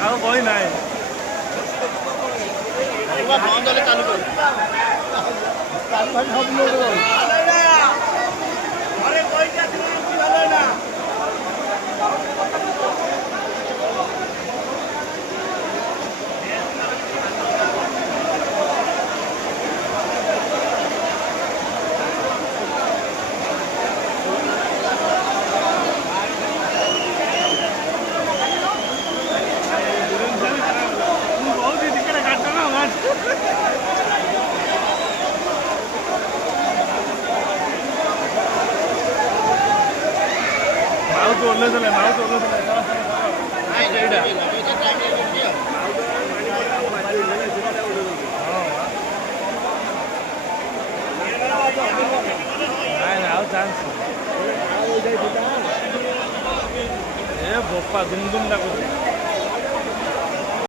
ଆଉ ବହି ନାହିଁ। ବନ୍ଦ ହେଲେ ଚାଲୁ କର। ମାଉସ ଓହ୍ଲେଇଦେଲେ ମାଉସ ଓହ୍ଲେଇଦେଲେ ନାଇଁ ଆଉ ଚାନ୍ସ ଏ ବୋପା ଦୁମ ଦୁମ ଡାକୁଛି।